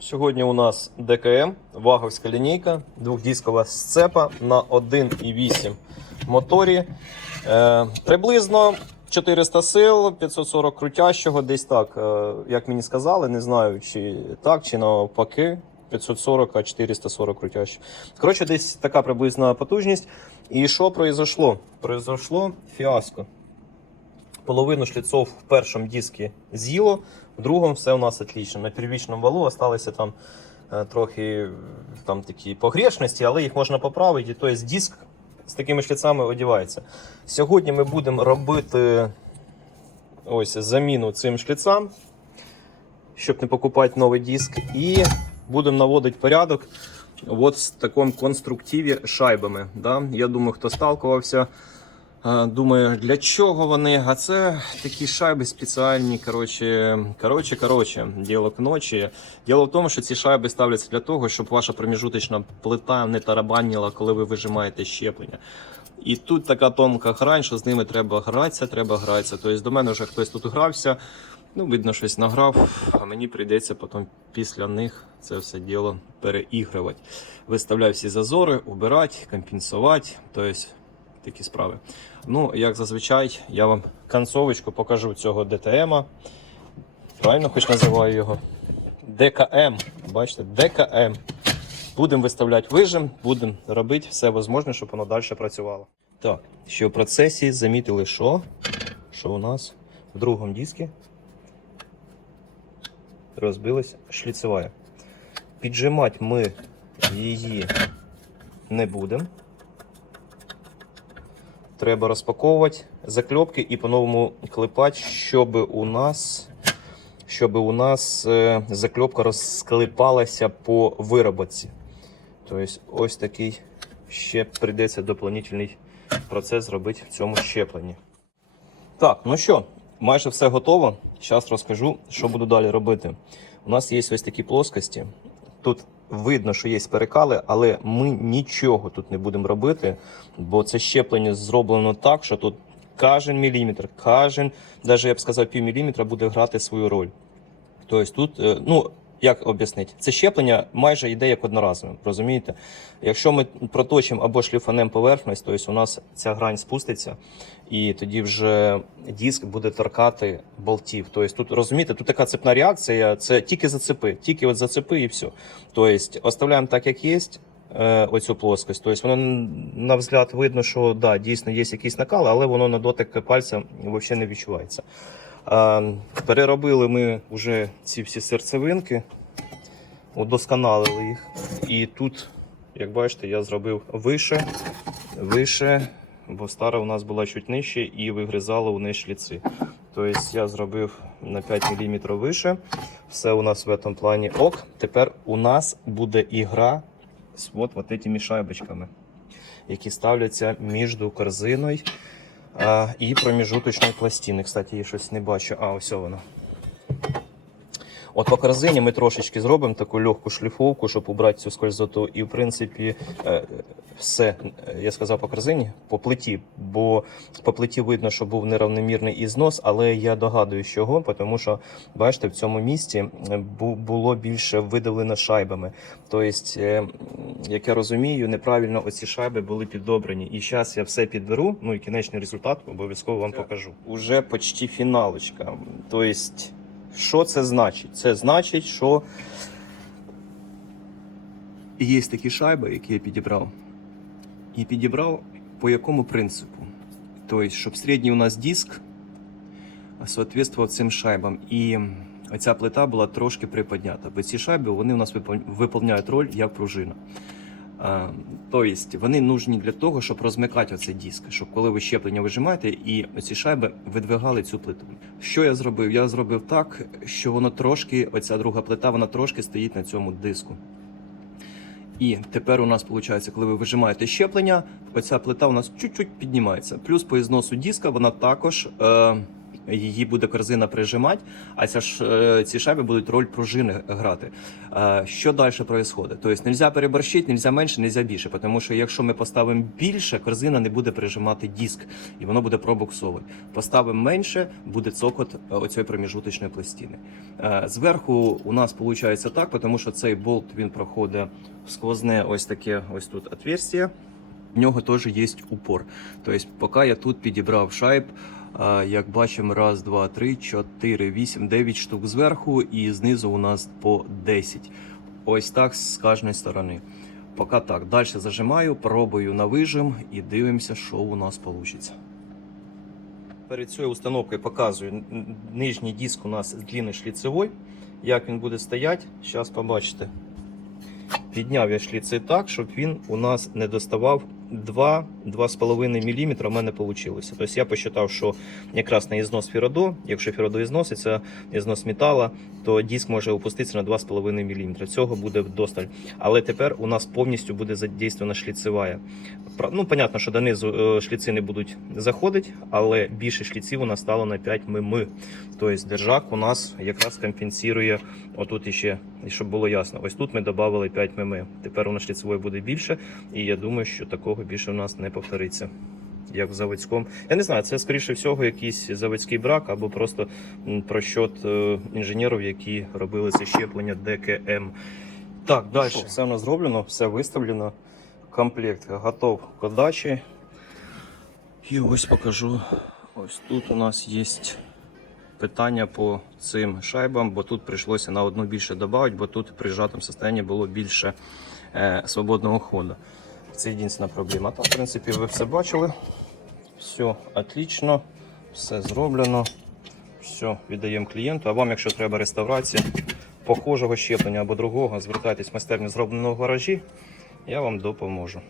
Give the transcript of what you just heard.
Сьогодні у нас ДКМ, ваговська лінійка, двохдіскова сцепа на 1,8 моторі. Е, приблизно 400 сил, 540 крутящого, десь так, е, як мені сказали, не знаю, чи так, чи навпаки. 540, а 440 крутящих. Коротше, десь така приблизна потужність. І що произошло? Произошло фіаско. Половину шліцов в першому дискі з'їло, в другому все у нас отлично. На первічному валу залишилися там е, трохи там такі погрешності, але їх можна поправити. Тобто диск з такими шліцами одівається. Сьогодні ми будемо робити ось заміну цим шліцам, щоб не покупати новий диск. І будемо наводити порядок от в такому конструктиві шайбами. Да? Я думаю, хто сталкувався. Думаю, для чого вони? А це такі шайби спеціальні. Коротше, коротше, коротше, діло к ночі. Діло в тому, що ці шайби ставляться для того, щоб ваша проміжуточна плита не тарабаніла, коли ви вижимаєте щеплення. І тут така тонка грань, що з ними треба гратися, треба гратися. Тобто до мене вже хтось тут грався. Ну, видно, щось награв, а мені прийдеться потім після них це все діло переігрувати. Виставляю всі зазори, убирати, компенсувати. Тобто такі справи. Ну, як зазвичай, я вам концовочку покажу цього ДТМа. Правильно хоч називаю його? ДКМ. Бачите, ДКМ. Будемо виставляти вижим, будемо робити все можливе, щоб воно далі працювало. Так, ще в процесі замітили, що, що у нас в другому дискі розбилась шліцева. Піджимати ми її не будемо. Треба розпаковувати закльопки і по-новому клепати, щоб у нас, щоб у нас е, закльопка розклепалася по вироботці. Тобто, ось такий ще прийдеться доповнительний процес зробити в цьому щепленні. Так, ну що, майже все готово. Зараз розкажу, що буду далі робити. У нас є ось такі плоскості. Тут видно, що є перекали, але ми нічого тут не будемо робити, бо це щеплення зроблено так, що тут кожен міліметр, кожен, навіть я б сказав, півміліметра буде грати свою роль. Тобто тут, е, ну як об'яснити, це щеплення майже йде як одноразове, розумієте? Якщо ми проточимо або шліфанем поверхність, тобто у нас ця грань спуститься, і тоді вже диск буде торкати болтів. Тобто тут розумієте, тут така цепна реакція, це тільки зацепи, тільки от зацепи і все. Тобто оставляємо так, як є. е, Оцю плоскость. Тобто воно на взгляд видно, що да, дійсно є якийсь накал, але воно на дотик пальця взагалі не відчувається. Переробили ми вже ці всі серцевинки, удосконалили їх. І тут, як бачите, я зробив вище, вище, бо стара у нас була чуть нижче і вигризала у неї шліци. Тобто я зробив на 5 мм вище. Все у нас в цьому плані ок. Тепер у нас буде ігра з от, от этими шайбочками, які ставляться між корзиною і проміжуточної пластини. Кстати, я щось не бачу. А, ось воно. От по корзині ми трошечки зробимо таку легку шліфовку, щоб убрати цю скользоту. І в принципі е, все, е, я сказав по корзині, по плиті, бо по плиті видно, що був неравномірний ізнос, але я догадуюсь, чого, тому що, бачите, в цьому місці е, було більше видавлено шайбами. Тобто, як я розумію, неправильно оці шайби були підобрані. І зараз я все підберу, ну і кінечний результат обов'язково вам покажу. Уже почти фіналочка. Тобто, що це значить? Це значить, що є такі шайби, які я підібрав. І підібрав по якому принципу? Тобто, щоб середній у нас диск соответствував цим шайбам. І оця плита була трошки приподнята. Бо ці шайби вони у нас виповняють роль як пружина. А, Тобто вони нужні для того, щоб розмикати оцей диск, щоб коли ви щеплення вижимаєте, і ці шайби видвигали цю плиту. Що я зробив? Я зробив так, що воно трошки, оця друга плита, вона трошки стоїть на цьому диску. І тепер у нас виходить, коли ви вижимаєте щеплення, оця плита у нас чуть-чуть піднімається. Плюс по ізносу диска вона також е, її буде корзина прижимати, а ця ж, е, ці шайби будуть роль пружини грати. Е, Що далі відбувається? Тобто, не можна переборщити, не можна менше, не можна більше, тому що якщо ми поставимо більше, корзина не буде прижимати диск, і воно буде пробуксовувати. Поставимо менше, буде цокот е, оцієї проміжуточної пластини. Зверху у нас виходить так, тому що цей болт він проходить сквозне ось таке ось тут отверстие. В нього теж є упор. Тобто, поки я тут підібрав шайб, як бачимо, раз, два, три, чотири, вісім, дев'ять штук зверху, і знизу у нас по 10. Ось так з кожної сторони. Поки так. Далі зажимаю, пробую на вижим і дивимося, що у нас вийде. Перед цією установкою показую нижній диск у нас длинний шліцевий. Як він буде стояти, зараз побачите. Підняв я шліци так, щоб він у нас не доставав 2-2,5 мм у мене вийшло. Тобто я посчитав, що якраз на ізнос фірадо, якщо фірадо ізноситься, ізнос метала, то диск може опуститися на 2,5 мм. Цього буде досталь. Але тепер у нас повністю буде задействована шліцева. Ну, понятно, що донизу е, шліци не будуть заходити, але більше шліців у нас стало на 5 мм. Тобто держак у нас якраз компенсує отут іще, і щоб було ясно. Ось тут ми додали 5 мм. Тепер у нас шліцевої буде більше, і я думаю, що такого більше у нас не повториться. Як в заводському. Я не знаю, це скоріше всього якийсь заводський брак або просто м, просчет е, інженерів, які робили це щеплення ДКМ. Так, далі. Все у нас зроблено, все виставлено. Комплект готов к дачі. І ось покажу. Ось тут у нас є питання по цим шайбам, бо тут прийшлося на одну більше додати, бо тут при жатому стані було більше е, свободного ходу. Це єдина проблема. Там, в принципі, ви все бачили. Все отлично, все зроблено. Все, віддаємо клієнту. А вам, якщо треба реставрація похожого щеплення або другого, звертайтесь в майстерню зробленого в гаражі, я вам допоможу.